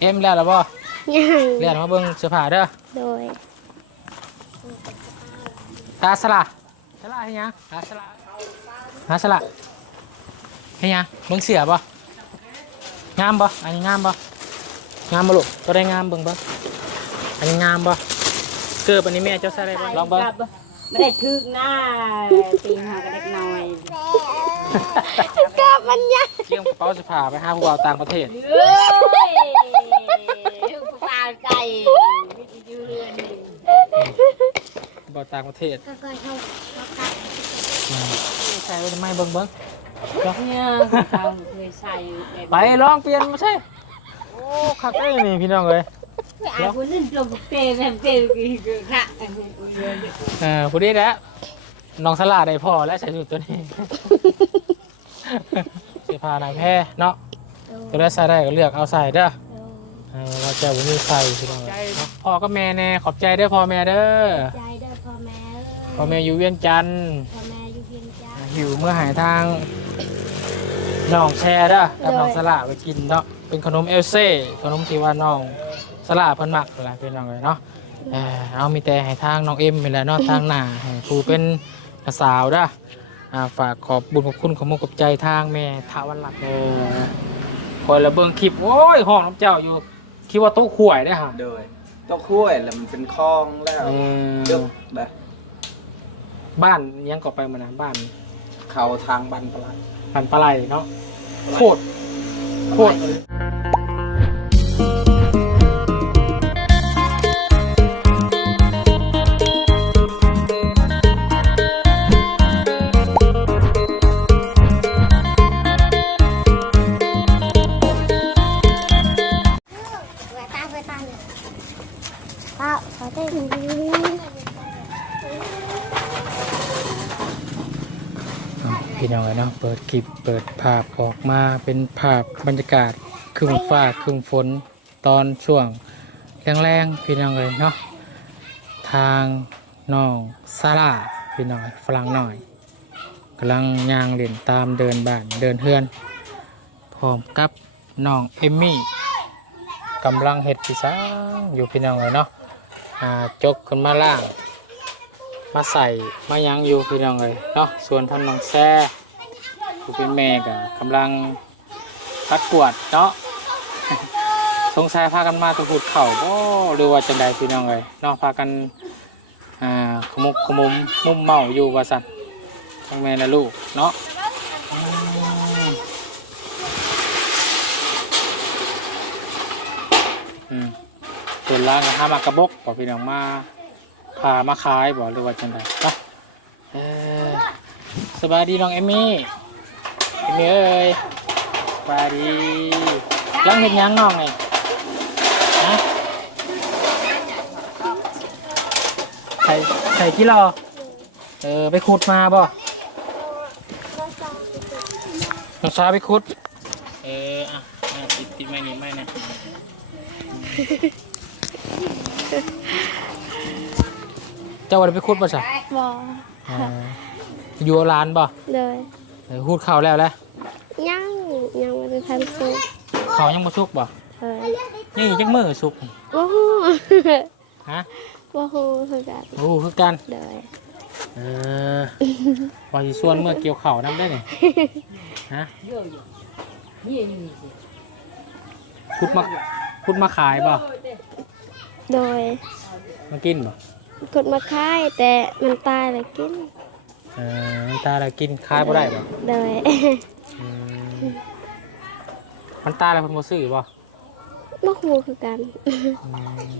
เอ็มแล้วล่ะบ่ยังเรียนมาเบิ่งเสื้อผ้าเด้อโดยตาสละสละให้หยังตาสละหาสละให้หยังเบิ่งเสือบ่งามบ่อันนี้งามบ่งามบ่ลูกตัวได้งามเบิ่งเบิ่งอันนี้งามบ่เกือบอันนี้แม่เจ้าใส่ได้บ่ลองเบิ่งไม่ได้ทึกหน้าตีหากันเล็กน้อย ก็มันยังเกี่ยงกระเป๋าเสื้อผ้าไปหาผู้บ่าวต่างประเทศเอ้ยปลาใจวิทยุเรือนผู้บ่าวต่างประเทศก็ก็เท่าก็คัดอืมใส่ไว้ทำไมเบิ่งเบิ่งเนี่ยเขาเคยใส่ไปลองเปลี่ยนมาใช่โอ้คักได้นี่พี่น้องเอ้ยไปอ่านคนนั้นจมเตะแบบเตะคือค่ะเออผู้นี้แหละ น้องสลาได้พอแล้วใส่ชุดตัวนี้เสื้อผ้านายแพ้เนาะตัวแรกใส่ได้ก็เลือกเอาใส่เด้อเออเราจะวันนี้ใส่พี่น้องเอ้ยเนาะพ่อก็แม่แน่ขอบใจเด้อพ่อแม่เด้อใจเด้อพ่อแม่เอ้ยพ่อแม่อยู่เวียงจันทน์พ่อแม่อยู่เพียงจ้าหิวเมื่อหายทางน้องแชร์เด้อกับน้องสลาไปกินเนาะเป็นขนมเอลเซ่ขนมที่ว่าน้องสลาเพิ่นมักอะไรเป็นน้องเลยเนาะ เออเอามีแต่ให้ทางน้องเอ็มไปแหล้วเนาะทางหน้าให้ครูเป็น น้าสาวเด้ออ่าฝากขอบบุญขอบคุณขอบมุณขอบใจทางแม่ทาวันหลักเออคอยระเบิงคลิปโอ้ยห้องน้ำเจ้าอยู่ คิดว่าโต๊ะข่วยได้อฮะโดยต้องคุ้ยแล้วมันเป็นคลองแล้วเอเดึอกแบบบ้านยังก่อไปมานะบ้าน เขาทางบันปลาปันปลาไหลเนาะโคตรโคตร คลิปเปิดภาพออกมาเป็นภาพบรรยากาศครึ่งฟ้าครึ่งฝนตอนช่วงแรงๆพี่น้องเลยเนาะทางน้องซาร่าพี่น้องฝรั่งหน่อยกำลังยางเล่นตามเดินบ้านเดินเฮือนพร้อมกับน้องเอมมี่กำลังเห็ดพิซซ่าอยู่พี่น้องเลยเนาะจกขึ้นมาล่าง มาใส่มายังอยู่พี่น้องเลยเนาะส่วนท่านน้องแซ่ ผู้เป็นแม่ก็กำลังพัดกวดเนาะ สงสัยพากันมาตะกุดเข่าบ่หรือว่าจังใดพี่น้องเลยเนาะพากันอ่าขมุกขมุมมุมเมาอยู่ว่าสั่นทั้งแม่และลูกเนาะอืมอืมส่วนล่างก็หามากระบกบอกพี่น้องมาพามาขายบ่หรือว่าจังไดเนาะสบายดีน้องเอมี่ มี่เอมมี่เอ้ยสบายดียังเห็นยังน้องนี่ฮะใส่ใส่กี่รอเออไปขุดมาบ่น้องสาวไปขุด เอออะอะติดติดไม่นี่ไม่นะเจ้าวันไปขุดบ่ใช่บออ่าอยู่ร้านบ่เลย เออพูดข่าวแล้วแหละยังยังไม่ได้ทันสุกข่าวยังบ่สุกบ่เฮ้ยนี่จักมือสุกว้าวฮะว้าวคือกันโอ้คือกันเลยเออว่าสิส่วนเมื่อเกี่ยวข่าวนํได้นี่ฮะเยอะอยู่นี่นี่ขุดมาขุดมาขายบ่โดยมากินบ่กดมาค่ายแต่มันตายเลยกินเออมันตายแล้วกินขายบ่ได้บ่โดย อืมมันตายแล้วเพิ่นบ่ซื้อบ่มาหูคือกัน อืม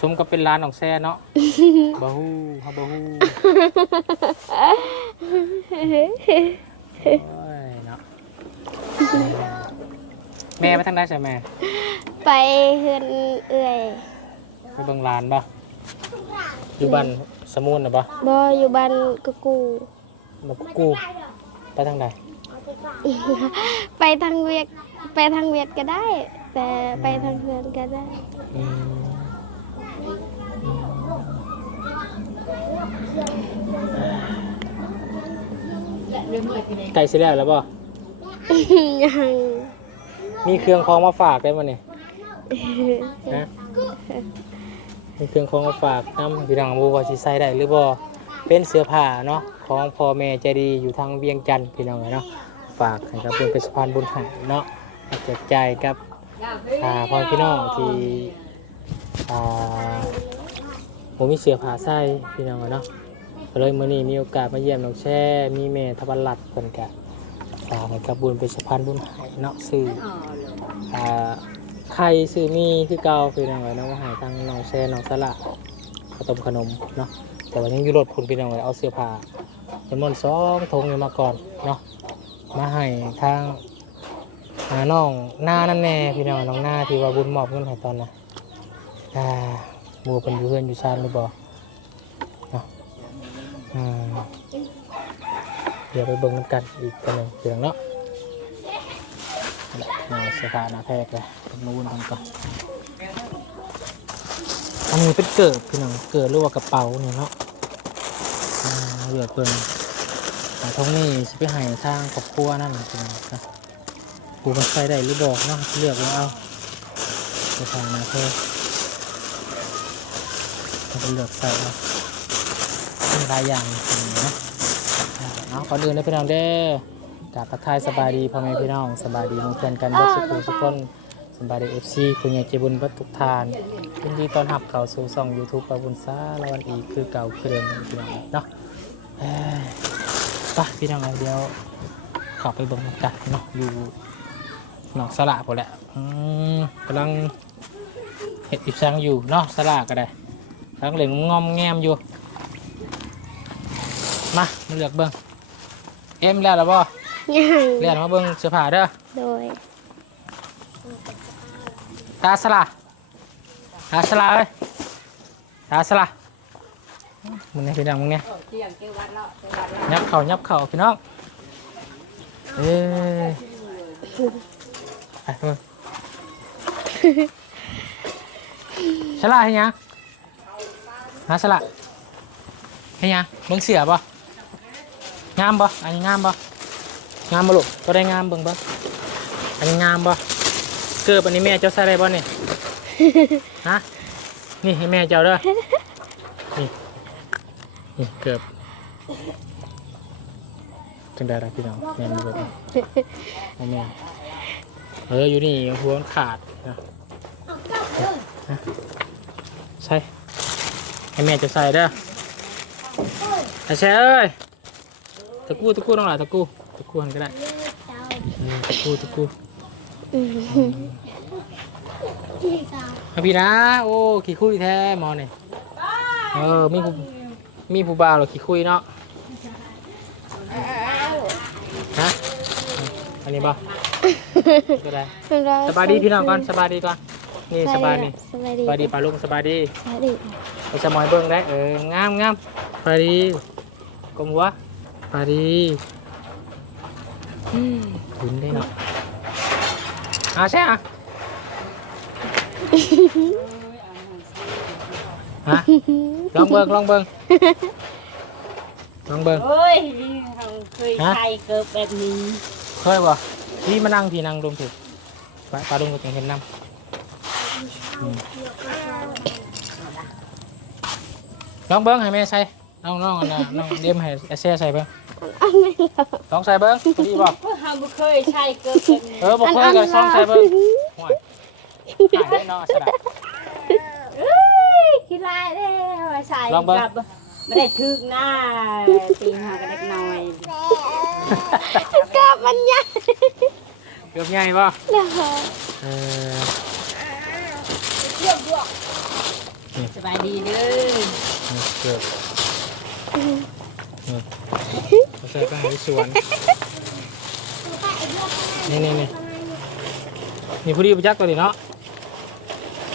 สมกับเป็นร้านของแซ่เนาะ บ่ฮู้เฮาบ่ฮู้โอ้ยเนาะ แม่ไปทางใดใช่แม่ไปเฮือนเอื่อย ไปเบิ่งร้านบ่อยู่บ้าน สมุนน่ะบ่บออยู่บ้านกะกูบ่กูไปทางใดไปทางเวียกไปทางเวียดก็ได้ แต่ไปทางเฮือนก็ได้ อืมไก่สิแล้วแล้วบ่ยังมีเครื่องของมาฝากได้บ่นี่นะ มีเครื่องของมาฝากน้ำพี่น้องบูว่าสิใส่ได้หรือบ่เป็นเสื้อผ้าเนาะของพ่อแม่ใจดีอยู่ทางเวียงจันทน์พี่น้องเนาะฝากให้กับเป็นสะพานบุญให้เนาะแจกจ่ายกับอ่าพ่อพี่น้องที่อ่าผมมีเสื้อผ้าใส่พี่น้องเนาะก็เลยมื้อนี้มีโอกาสมาเยี่ยมน้องแช่มีแม่ทบรัตน์เพิ่นกะฝากให้กับบุญเป็นสะพานบุญให้เนาะซื้ออ่า ข่ซื้อมีคือเก่าพี่น้องไว้น้องมาหายทางน้องแช่น้องสละขาวต้มขนมเนาะแต่ว่ายังอยู่รถคุณพี่น้องไว้เอาเสื้อผ้าจำนวนสองทงมาก่อนเนาะมาให้ทางน้องหน้านั่นแน่พี่น้องน้องหน้าที่ว่าบุญมอบเงินให้ตอนน่ะอ่าหมูเป็นอยู่เพื่อนอยู่ชานหรือบ่เนาะอืมเดี๋ยวไปเบิ่งกันอีกกันหนึ่งเสียงเนาะ สื้อผ้าหน้าแพกเลยตรงนู้นทำก่อนอันนี้เป็นเกิดพี่น้องเกิดหรือว่ากระเป๋าเนี่ยเนาะเหลือเพิ่นหาทงนี่สิไปให้ทางครอบครัวนั่นพี่น้องนะกูมันใส่ได้หรือบอกเนาะเลือกแล้วเอาสื้อผ้าหน้าแพรกเราไปเลือกใส่เอาหลายอย่างจริงเนาะเอาก่อนอื่นเลยพี่น้องเด้อ กราบทักทายสบายดีพ่อแม่พี่น้องสบายดีมู่เพื่อนกันบัดสุขุสุขคนสบายดีเอฟซีคุณยายเจบุญบัดทุกทานยินดีต้อนรับเข้าสู่ช่องยูทูบปะบุญซาละวันอีกคือเก่าคือเดิมพี่น้องเนาะเอ้ยไปพี่น้องเอาเดี๋ยวเขับไปเบิ่งกันเนาะอยู่หนองสละพอแหละอืมกำลังเห็ดอิบซังอยู่เนาะสละก็ได้กำลังเหลืองงอมแงมอยู่มามาเลือกเบิ่งเอ็มแล้วหรอ ยังเรียนมาเบิ่งเสื้อผ้าเด้อโดยตาสละตาสละเอ้ยตาสละมึงเนี่ยพี่น้องมึงเนี่ยเที่ยงเที่ยงวัดแล้วเที่ยงวัดแล้วยับเข่ายับเข่าพี่น้องเอ้ยไปเบิ่งสละให้ยังหาสละให้ยังมึงเสียบ่งามบ่อันนี้งามบ่ งามบ่ลูกก็ได้งามเบิ่งเบิ่งอันนี้งามบ่เกือบอันนี้แม่เจ้าใส่ได้บ่เนี่ยฮะนี่ให้แม่เจ้าเด้อนี่นี่เกือบจังได้ละพี่น้องแม่มีแบบนี้เอาแม่เอออยู่นี่หัวมันขาดนะนะใช่ให้แม่จะใส่เด้อไอ้แช่เอ้ยตะกู้ตะกู้ต้องหลายตะกู้ ตะกู้หันก็ได้ตะกู้ตะกู้อืมเอาพี่นะ โอ้ขี้คุยแท้มอนี่เออมีผู้มีผู้บ่าวหรอขี้คุยเนาะฮะอันนี้บ่ก็ได้สบายดีพี่น้องก่อนสบายดีก่อนนี่สบายนี่สบายดีสบายดีปลาลุงสบายดีสบายดีไปสมอยเบิ้งได้เอองามงามสบายดีกลมหัวสบายดี อืมถึงได้เนาะอาใช่อะฮะลองเบิ้งลองเบิ้งลองเบิ้งเฮ้ยเราเคยฮะใช้เกิดแบบนี้ เคยบ่พี่มานั่งพี่นั่งลงถือปลาปลาลุงก็จะเห็นน้ำอืมลองเบิ้งให้แม่ใส่ น้องน้องอันน่ะน้องเดียมให้ไอ้แซ่ใส่เบิ้งอันไม่หรอกลองใส่เบิ้งพอดีบ่เพราะเราไม่เคยใช้เกิดแบบนี้เออบ่เคยกับช่องใส่เบิ้งห่วยหายได้เนาะสระเอ้ยขี้ลายแล้วใส่ลองเบิ่งกับไม่ได้ถึกหน้าตีหากันเล็กน้อยกลับมันใหญ่เกือบใหญ่บ่เด้อเออสบายดีเด้อนี่เกือบนี่ เอาใส่ไปให้สวน นี่นี่นี่นี่พอดีไปจักตัวนี้เนาะ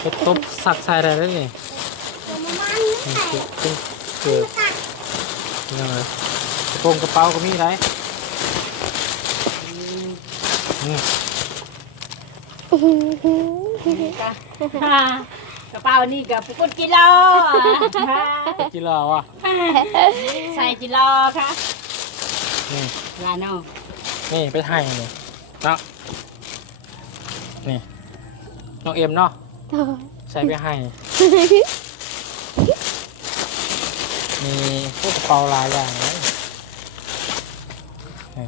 ไปตบสักใส่อะไรได้นี่นี่เกือบเกือคือยังไงกระโปรงกระเป๋าก็มีไรนี่ กระเป๋านี่กับปุกกิโลกินเหล้าวะใส่กิโลค่ะนี่ลาโน่นี่ไปถ่ายนี่เนาะนี่น้องเอ็มเนาะโดยใส่ไปให้มีพวกกระเป๋าหลายอย่างเลยนี่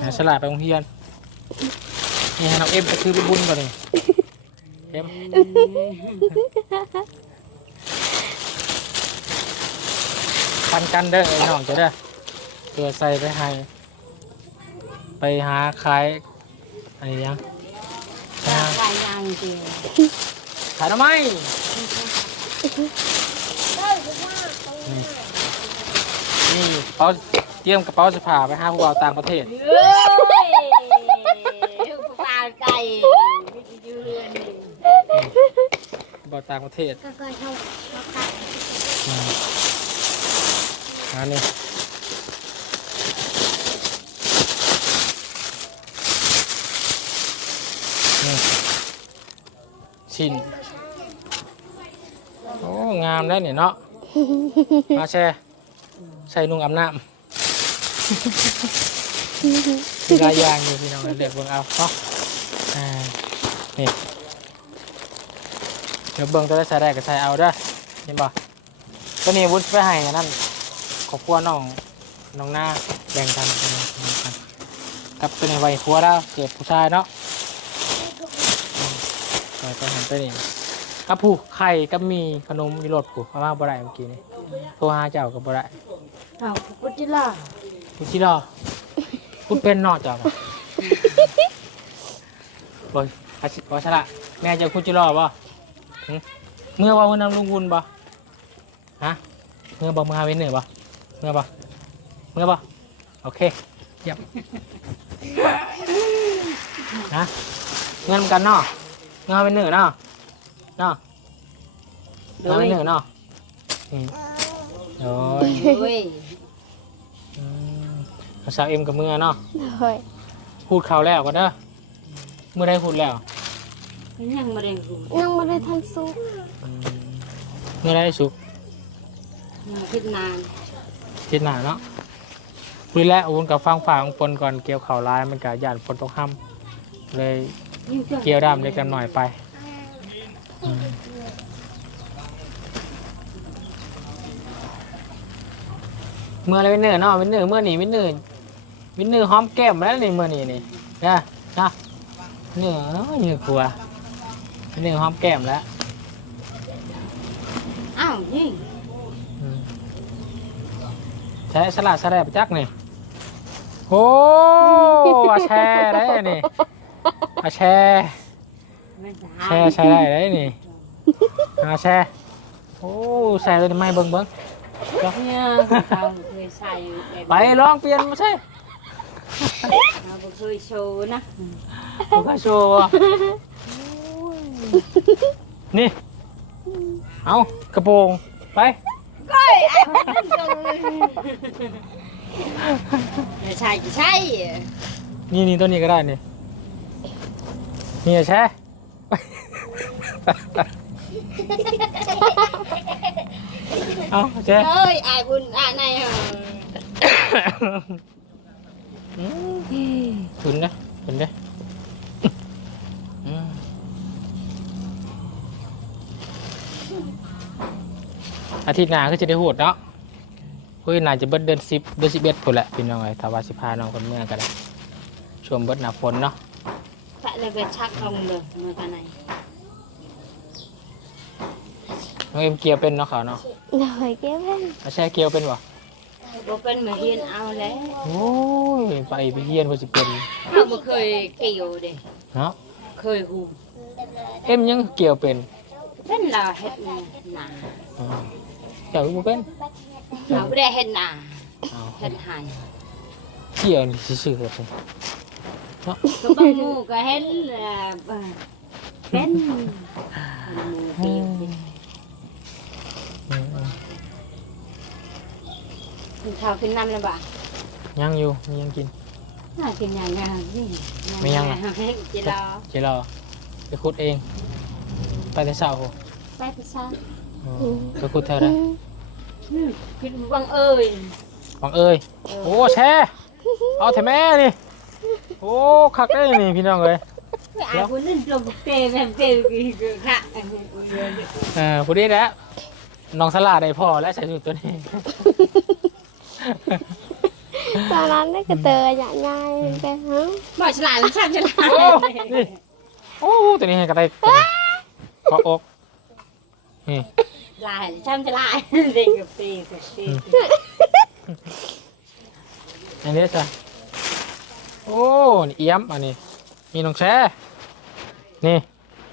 หาฉลาดไปโรงเรียนนี่ให้น้องเอ็มไปคือไปบุญก่อนนี่ เอ็มพันกันเด้อไอ้น้องจะได้อเพื่อใส่ไปให้ ไปหาขายอะไรยังไปหาไปยังจริงขายหน่อไม้นี่นี่กระเป๋าเตรียมกระเป๋าเสื้อผ้าไปหาผู้เอาต่างประเทศ เฮ้ยผู้ป่าใจยืน ผู้เอาต่างประเทศก็ก็ชอบชอบตัดอืมอันนี้นี่ชิ้นโอ้งามได้เนี่ยเนาะมาแช่ใส่นุ่งอาบน้ำมีหลายอย่างอยู่พี่น้องเลือกเบิ่งเอาเนาะอ่านี่เดี๋ยวเบิ่งตัวได้ใส่ได้ก็ใส่เอาเด้อเห็นบ่ตัวนี้วุ้นไปให้อันนั่นขอบครัวน้องน้องหน้าแบ่งกันแบ่งกันกับตัวนี้ไว้ครัวแล้วเกิดผู้ชายเนาะอืมปล่อยไปหันไปนี่กับผู้ไข่กับมีขนมมีรสผู้เอามาบ่ได้เมื่อกี้นี่โทรหาเจ้าก็บ่ได้อ้าวกุจิล่ะคุณชิดอคุณเป็นเนอจ้ะบ่บอยอาชิบอชละแม่เจะคุณชิรอบ่หึ เมื่อว่าวันนำลุงวุนบ่ฮะเมื่อบ่เมื่อเว้นเหนือบ่เมื่อบ่เมื่อบ่โอเคเยี่ยมนะเงินกันเนาะเมื่อเว้นเหนือเนาะเนาะเมื่อเว้นเหนือเนาะอืมโอ้ยเฮ้ยอืมภาษาวเอ็มกับเมื่อเนาะโดยพูดข่าวแล้วก็เด้อเมื่อได้พูดแล้ว ยังไม่ได้รู้ยังไม่ได้ทันสุกเมื่อได้สุกยังคิดนานคิดหนาเนาะคุยแล้วอุ่นกับฟังฝ่าของปนก่อนเกี่ยวข่าวร้ายมันกับหยาดฝนตกค่ำเลยเกี่ยวดำเล็กกันหน่อยไปอืมเมื่อไรวินเนอร์เนาะวินเนอร์เมื่อนี่วินเนอร์วินเนอร์หอมแก้มแล้วนี่เมื่อนี่นี่นะนะเนื้อเนาะเนื้อกลัว วินเนอร์หอมแก้มแล้วอ้าวนี่อืมใช้สลัดสลัดไปจักนี่โอ้อาแช่ได้นี่อาแช่ไม่ได้แช่ใช้ได้ได้นี่อาแช่โอ้ใส่เลยไม่เบิ้งเบิ้งเนี่ยเราเคยใส่แบบไปลองเปลี่ยนมาใช่เราเคยโชว์นะผมก็โชว์อะ นี่ เอากระโปรงไปไม่ใช่จะใช่นี่นี่ตัวนี้ก็ได้นี่นี่อาแช่ เอาแช่เฮ้ยไอ้บุญอะนายเหรอขึ้นนะขึ้นนะ อาทิตย์หน้าก็จะได้หูดเนาะเฮ้ยน่าจะเบิดเดือนสิบเดือนสิบเอ็ดพุ่นแหละพี่น้องไอ้ถ้าว่าสิพาน้องคนเมืองกันช่วงเบิดหน้าฝนเนาะแตะเลยก็ชักลงเลยเมื่อกันไหนน้องเอ็มเกียวเป็นเนาะเขาเนาะโดยเก็บเล่นอาแช่เกียวเป็นวะบ่เป็นมาเฮียนเอาแล้วโอ้ยไปไปเฮียนเพื่อสิเป็นเราบ่เคยเกี่ยวเด้เนาะเคยหูเอ็มยังเกียวเป็นเป็นเราเฮ็ดหนาอ๋อ เจ้าบ่เป็นเราไม่ได้เฮ็ดหนาเอาเฮ็ดใหายเกี่ยวนี่ซื่อๆเลยก็บางหมู่ก็เฮ็ดเอ่อเป็นบางหมู่เกี่ยวอืมอืมกินข้าวกินน้ำแล้วบ่ยังอยู่มียังกิน น่ากินอย่างอย่างนี่ไม่ยังอะให้กินรอเจรอไปขุดเอง ไปแต่เช้าโหไปไปซะ อ๋อไปขุดแถวไหนอืมกินบังเอ้ยบังเอ้ยโอ้แช่เอาแต่แม่นี่โอ้คักได้นี่พี่น้องเลย ai cũng nên trồng tê làm tê cái cái hạ เออผู้นี้แหละน้องสลาได้พอและใส่สูตรตัวนี้ตอนนั้นได้กระเตยอย่างง่ายแต่ฮะ mà lại làm sao cho โอ้ lại นี่โอ้ตัวนี้ให้กระไดตัวนี้เกาะอกนี่ lại sao cho lại để gặp tê gặp tê อันนี้จ้ะโอ้นี่เอี้ยมอันนี้มีน้องแช่นี่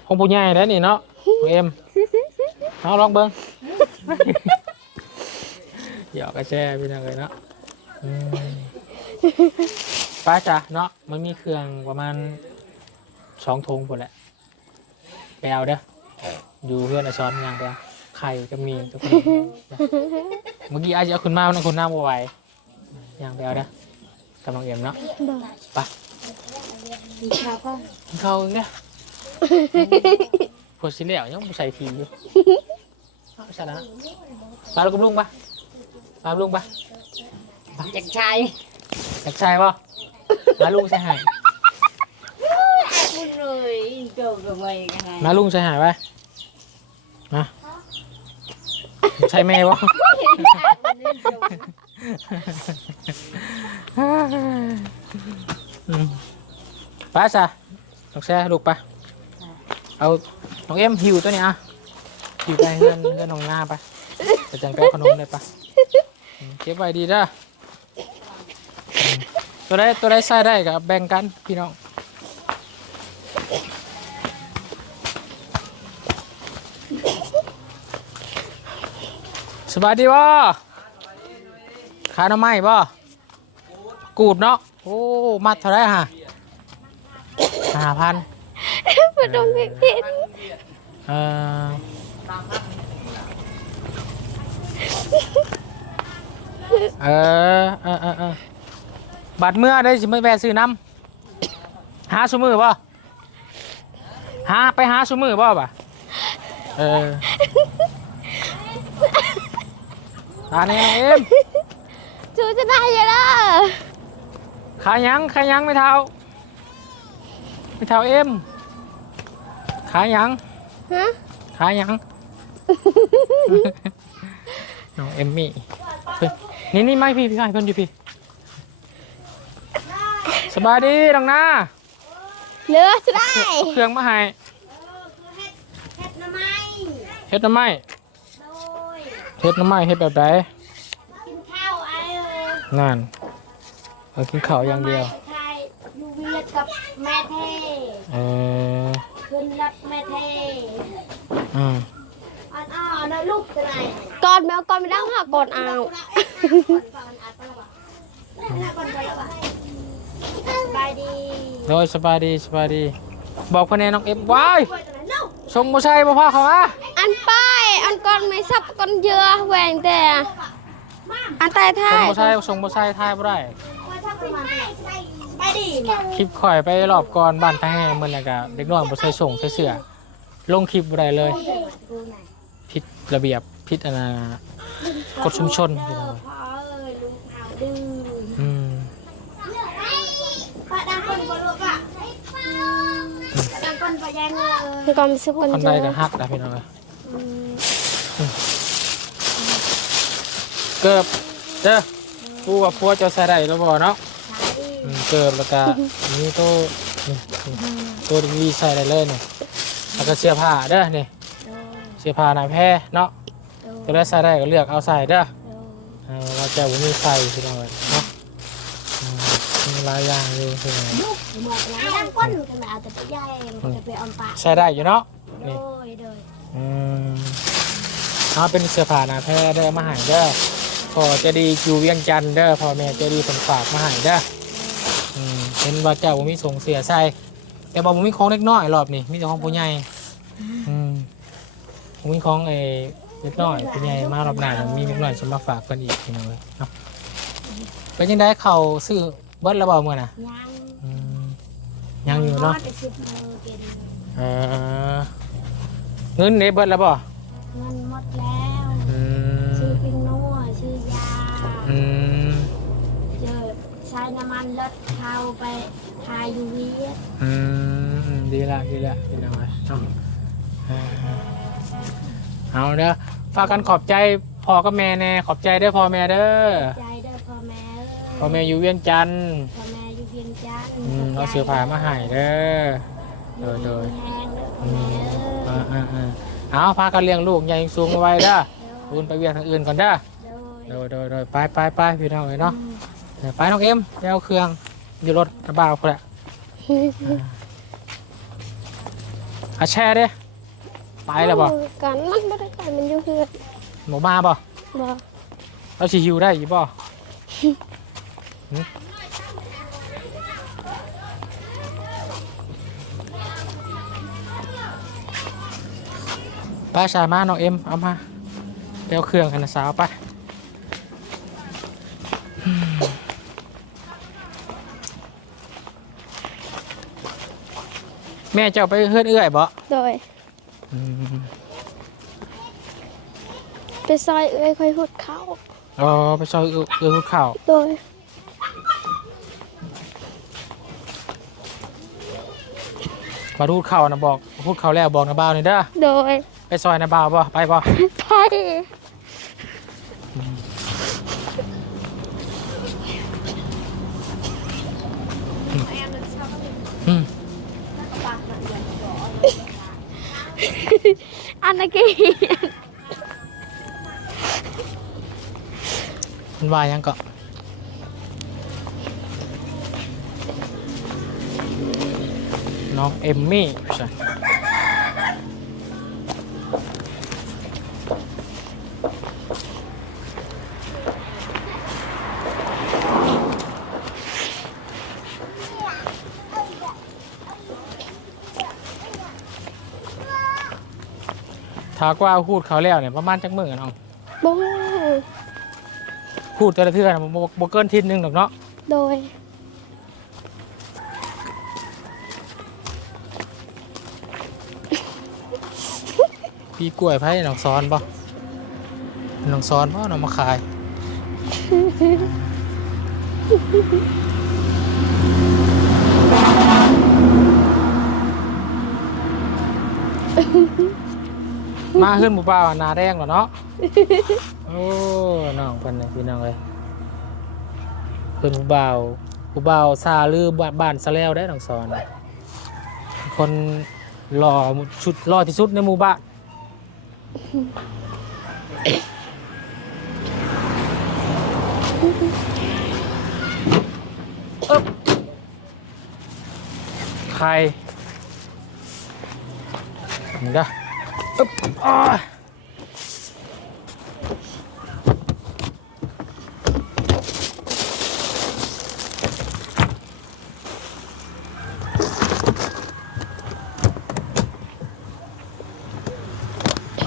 ของผู้ใหญ่แล้วนี่เนาะของเอ็มเอาลองเบิ้งหยอกกระแช่พี่น้องเลยเนาะอืมป้าจ้ะเนาะมันมีเครื่องประมาณสองทงหมดแหละไปเอาเด้อ อยู่เพื่อนไอซ้อนงานไปเอาไข่ก็มีทุกคนเมื่อกี้อาจจะเอาคุณมาวันคุณหน้าบ่ไหวย่างไปเอาเด้อกำลังเอ็มเนาะไป đi sao con กินข้าวอีกเนี่ยพอสิเหลี่ยวยังบ่ใส่ทีอยู่เอาใช่แล้วมาลูกกับลุงปะมาลุงปะ chặt trai อยากใช่ปะมาลุงใส่หาย ai cũng rồi trồng rồi mày cái này มาลุงใส่หายไปมา ใช่แม่ปะอืมไปซะน้องแซ่ลูกไปเอาน้องเอ็มหิวตัวนี้อะหิวไปเพื่อนเพื่อนน้องหน้าไปจะจังแป้ขนมเลยปะเก็บไว้ดีด้ออืมตัวได้ตัวได้ใส่ได้กับแบ่งกันพี่น้อง สบายดีบ่ขาหน้ำไม้บ่กูดเนาะโอ้มัดเท่าไรฮะห้าพันมาดงเห็นเอ่อเออเออเออเออบัตรเมื่อได้สิไม่แวะซื้อน้ำหาสมือบ่หาไปหาสมือบ่บ่ะเออ ตาเนี่ยน้องเอ็มชูจะได้ยังล่ะขายังขายังไม่เท่าไม่เท่าเอ็มขายังฮะขายังน้องเอมมี่เฮ้ยนี่นี่ไม่พี่พี่ให้เพิ่นอยู่พี่สบายดีน้องนาเหลือจะได้เอาเครื่องมาให้ hết nó may เฮ็ดน้ำไม้ rồi เฮ็ดน้ำไม้เฮ็ดแบบใดกินข้าวไอ้เออนั่นเอากินข้าวอย่างเดียวไทยยูเวียกับแม่เทเออขึ้นรับแม่เทอืมอ่อนๆนะลูกจะไหนก่อนแมวก่อนไม่ได้ค่ะก่อนเอาสบายดีโดยสบายดีสบายดี บอกพ่อแน่น้องเอฟว้ายชงบ่ใช่บ่พาเขามาอันป้า ยอันก่อนไม่ซับก่อนเยอะแหวงแต่อันใต้ชท้างยบ่ใช่ชงบ่ใช่ทายบ่ได้ ไปดีคลิปข่อยไปรอบก่อนบ้านท่าแห่เหมือนกันเด็กน้อยบ่ใส่ส่งใส่เสื้อลงคลิปบ่ได้เลยผิดระเบียบผิดอนนากฎชุมชนพี่น้องพ่อเอ้ยลูกเผาดื้ออืมป้าดังคนบ่ลูกอะดังคนบ่ยังเออก่อนไม่ซับก่อนคนเยใดอะก็ฮักนะพี่น้องเอ้ย เกือบเด้อผู้ว่าพัวเจะใส่ได้แล้วบ่เนาะอืมเกือบแล้วก็นี่โตนี่นี่ตัวดีใส่ได้เลยนี่แล้วก็เสื้อผ้าเด้อนี่เสื้อผ้าหนาแพรเนาะตัวได้ใส่ได้ก็เลือกเอาใส่เด้อเออเราจะบ่มีใส่พี่น้องเอ้ยเนาะอืมมีหลายอย่างอยู่พี่น้องเอ้ยหมดแล้วดังคนจะมาเอาแต่ไปย่ายมันจะไปออมปากใช้ได้อยู่เนาะโดนี่ยโดยอืมเอาเป็นเสื้อผ้าหนาแพรเด้อมาใหายเด้อพ อจะดีอยู่เวียงจันทน์เด้อพ่อแม่จะดีผลฝากมาใหายเด้ออืมเห็นว่าเจ้าบ่มีส่งเสียใส่แต่บอกบ่มีของเล็กน้อยรอบนี้มีแต่ของผู้ใหญ่อืมบ่มีของไอ้เล็กน้อยผู้ใหญ่มารอบหน้ามีเล็กน้อยจะมาฝากเพิ่นอีกทีนึงเลยเนาะเป็นยังไงเขาซื้อเบิดแล้วบ่มื้อน่ะยังอืมยังอยู่เนาะจะชิดมือกินเออเงินได้เบิดแล้วบ่เงินหมดแล้ว อืมเจอใช้น้ำมันรถเข้าไปทายูวีอืมดีละดีละพี่น้องเนาะอ่าเอาเด้อฝากกันขอบใจพ่อกับแม่แน่ขอบใจเด้อพ่อแม่เด้อใจเด้อพ่อแม่เอ้ยพ่อแม่อยู่เวียงจันทน์พ่อแม่อยู่เพียงจันทน์อืมเอาเสื้อผ้ามาให้เด้อ โดยโดย แห้งเด้อพ่อแม่เอ้ย อ่าอ่าอ่าเอาพากันเลี้ยงลูกใหญ่สูงไว้เด้อคุณไปเวียงทางอื่นก่อนเด้อ โดยโดยโดยโดยไปไปไปพี่น้องเลยเนาะเดี๋ยวไปน้องเอ็มเดี๋ยวเอาเครื่องอยู่รถกระบะคนละอาแช่เด้ไปแล้วบ่กันมันไม่ได้กันมันอยู่เพื่อนหมูมาบ่บ่เราชิฮิวได้อยู่บ่หึไปสายมาน้องเอ็มเอามาเดี๋ยวเอาเครื่องกันนะสาวไป แม่เจ้าไปเฮือนเอื้อยบ่โดยอืมไปซอยเอ้ยค่อยหุดเข้าอ๋อไปซอยเอื้อยเอื้อยหุดข้าวโดยมาดูดข้าวนะบอกพูดข้าวแล้วบอกนะบ่าวนี่เด้อโดยไปซอยนะบ่าวบ่ไปบ่ไป อันนั้นกี่มันว่ายยังก็น้องเอมมี่ ถ้ากว่าพูดเขาวแล้วเนี่ยประมาณจักมือน้องบูพูดแต่ละเทื่อนะบ่บ่เกินทิศหนึงหรอกเนาะโดยพี่กล้วยไผ่น้องซ้อนบ่น้องซ้อนบ่น้องมาขาย มาขึ้นหมู่บ้านนาแดงเหรอเนาะ โอ้น้องพันนี่พี่น้องเลยขึ้นหมู่บ่าวหมู่บ่าวซาลือบ้านบ้านซะแล้วได้น้องซอน คนหล่อชุดหล่อที่สุดในหมู่บ้านใครนี่น อึ๊บอ้าย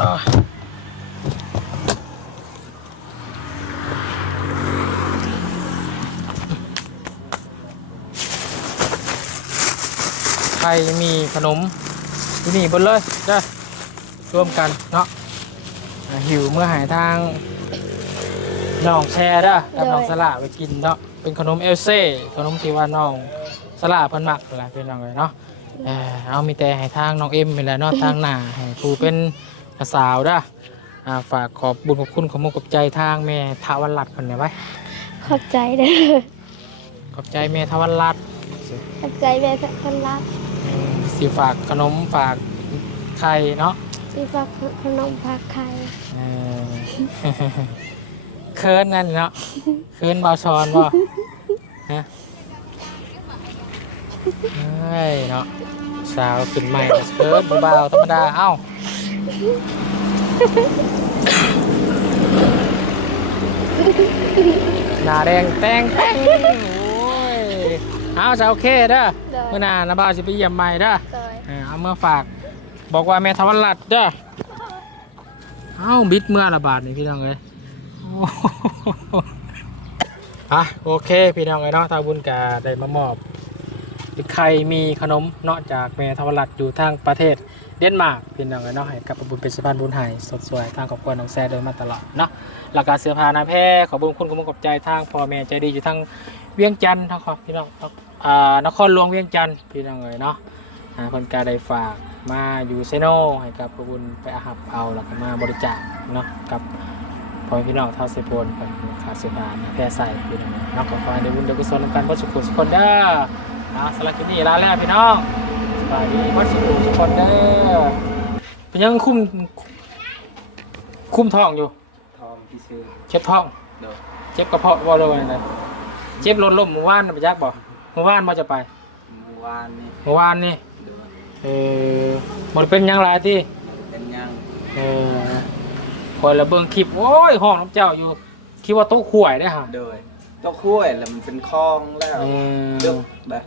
อ้ายใครมีขนมที่นี่บนเลยจ้ะ ร่วมกันเนาะอ่าหิวเมื่อหายทางน้องแชร์เด้อกับน้องสละไปกินเนาะเป็นขนมเอลเซ่ขนมที่ว่าน้องสละเพิ่นมักอะไรเป็นน้องเลยเนาะเออเอามีแต่ให้ทางน้องเอ็มเป็นแหละเนาะทางหน้าให้ครูเป็นสาวเด้ออ่าฝากขอบบุญขอบคุณขอบมุณขอบใจทางแม่ทาวันรัตน์คนเนี่ยไว้ขอบใจเด้อขอบใจแม่ทาวันรัตน์ ขอบใจแม่คนรักอืมสิฝากขนมฝากไข่เนาะ ที่ฝากขนมผักไข่เออเคินนั่นเนาะเคินบาวชอนบ่ฮะเฮ้ยเนาะสาวขึ้นใหม่ก็เคินเบาๆธรรมดาเอ้าหน้าแดงแป้งแป้งโอ้ยเอาจะโอเคเด้อโดยเมื่อหนานะบ่าวสิไปเยี่ยมใหม่เด้อโดย เออเอาเมื่อฝาก บอกว่าแม่ทวันรัดเด้อเอ้าบิดเมื่อระบาดนี่พี่น้องเลยอะโอเคพี่น้องเลยเนาะตาบุญกาได้มามอบใครมีขนมเนาะจากแม่ทวรัดอยู่ทางประเทศเดนมาร์กพี่น้องเลยเนาะให้กับบุญเป็นสะพานบุญใหายสดสวยทางครอบครัวน้องแซ่เดินมาตลอดเนาะหลักการเสื้อผ้านาแพรขอบุญคุณขอบคุณขอบใจทางพ่อแม่ใจดีอยู่ทางเวียงจันทร์ทางขอบพี่น้องอ่านครหลวงเวียงจันทร์พี่น้องเลยเนาะอ่าคนกาได้ฝาก มาอยู่เซโนให้กับพระบุญไปอาหับเอาแล้วก็มาบริจาคเนาะกับพ่อแม่พี่น้องเท่าเซโปนเป็นขาดเสียดายแพร่ใส่พี่น้องเนาะขอขอให้ได้บุญได้กุศลนำกันพระสุขุสุขคนเด้อนะสำหรับคลิปนี้ลาแล้วพี่น้องสบายดีพระสุขุสุขคนเด้อเป็นยังคุ้มคุ้มท้องอยู่ทองที่ซื้อเจ็บท้องเด้อเจ็บกระเพาะบ่เลยอะไรเจ็บรถล้มเมื่อวานน่ะไปยักบ่เมื่อวานบ่จะไปเมื่อวานนี่เมื่อวานนี่ เด้อเออมันเป็นหยังไรที่เป็นยังเออคอยระเบิงคลิปโอ้ยห้องน้ำเจ้าอยู่คิดว่าโต๊ะข่วยได้อฮะเด้อเจ้าคุ้ยแล้วมันเป็นคลองแล้วเอเด้ออได้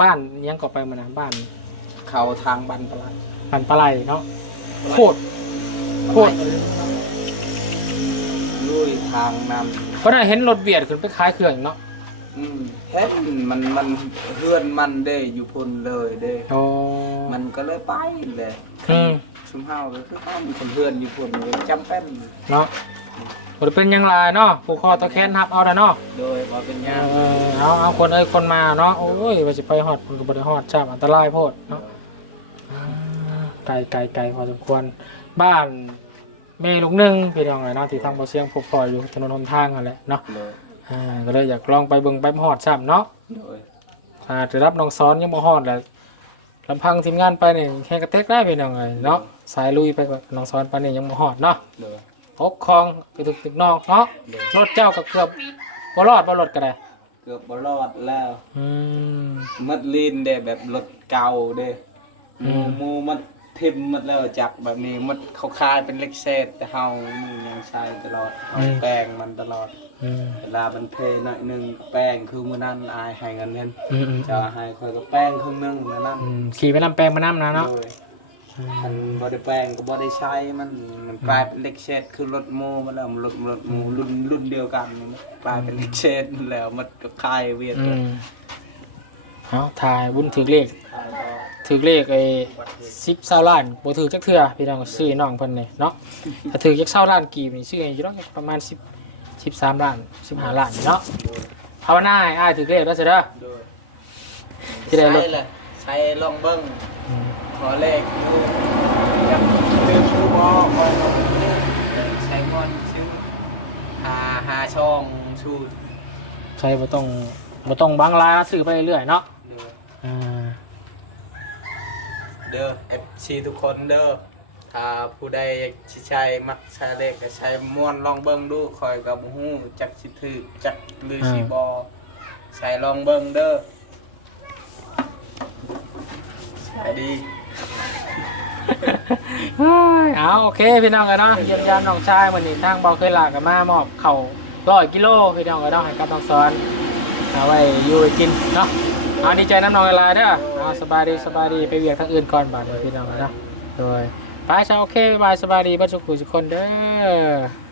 บ้านยังก็ไปมานะบ้านเข้าทางบันปลายบ้านปลาไหลเนาะโคตร โคตร ลุยทางนเพราะน่าเห็นรถเบียดขึ้นไปขายเครื่องอีกเนาะำอืม เห็นมันมันเฮือนมันเด้อยู่พุ่นเลยเด้โอ้มันก็เลยไปเลยอืมซุมเฮาก็คือเฮามีคนเฮือนอยู่พุ่นเลยจำเป็นเนาะมันเป็นหยังไรเนาะผูกคอตะแคนหับเอาได้เนาะโดยว่าเป็นเอยังอเอาเอาคนเอ้ยคนมาเนาะโอ้ยว่าจะไปฮอดมันก็บ่ได้ฮอดจ้าอันตรายโพดเนาะอ่าไกลไกลไกลพอสมควรบ้านแม่ลูกหนึงพี่น้องเลยเนาะที่ทางบ่เสียงพบพลอยอยู่ถนนหนทางนั่นแหละเนาะโดย อ่าก็เลยอยากลองไปเบิ่งไปฮอดซ้ำเนาะโดยอ่าจะรับน้องซ้อนยังบ่ฮอดแหละลำพังทีมงานไปนี่แค่กระเตกได้พี่น้องเลยเนาะสายลุยไปกับน้องซ้อนไปนี่ยังบ่ฮอดเนาะโดย พกคลองไปถึกตึกนอกเนาะรถเจ้าก็เกือบบ่รอดบ่รถก็ได้เกือบบ่รอดแล้วอืม มัดลีนเด้แบบรถเก่าเด้หอืมูม หมูมันทิมมัดแล้วจักแบบนี้มันเขาคายเป็นเล็กเศษแต่เฮานี่ยังใช้ตลอดเฮาแป้งมันตลอดอืมเว ลามันเพหน่อยหนึงแป้งคือมื้อนั้นอายให้เงินเงินอืมอืมจะให้ค่อยก็แป้งครึ่งหนึงแล้วนั่นอืมขี่ไปน้ำแปลงมาน้ำนะเนาะโดยมันบ่ได้แป้งก็บ่ได้ใช้มันมันกลายเป็นเล็กเศษคือรถโมมันแล้วมันรถรถโมรุ่นรุ่นเดียวกันมันกลายเป็นเล็กเศษแล้วมันก็คายเวียนอืเลยมเอาถ่ายบุญถือเลขคายต่อถือเลขไอ้สิบเศร้าล้านบ่ถือจักเทื่อพี่น้องซื้อน้องเพิ่นนี่เนาะถ้าถือจักเศร้าล้านกี่นี่ซื้อให้อยู่ดอกประมาณ 10 13ล้าน15ล้านเนาะโดยภาวนาให้อ้ายถือเลขแล้วสิเด้อโดยที่ได้รถ ใช้เลยใช้ลองเบิ้งอืมขอเลขดูยังลืมดูบอคอยลองดูใช้มอนชื่อหาหาช่องชูดใช่บ่ต้องบ่ต้องบังลาซื้อไปเรื่อยๆเนาะเด้ออ่าเด้อเอฟซีทุกคนเด้อ ถ้าผู้ใดอยากสิใช้มักใช้เลขก็ใช้ม่วนลองเบิ้งดูคอยกับหูจักสิถือจักหรือสิบอใช้ลองเบิ้งเด้อใช้ดี เฮ้ยเอาโอเคพี่น้องกันเนาะเยี่ยมยามน้องชายวันนี้ทางเบาเคยลากันมามอบเข่าวร้อยกิโลพี่น้องกันเนาะให้กับน้องซ้อนเอาไว้อยู่ไว้กินเนาะเอาดีใจน้ำน้องเวลาเด้อเอาสบายดีสบายดีไปเวียกทางอื่นก่อนบาดเดี๋ยวพี่น้องกันเนาะโดย ไปซะโอเคบายสบายดีบ้านสุขุทุกคนเด้อ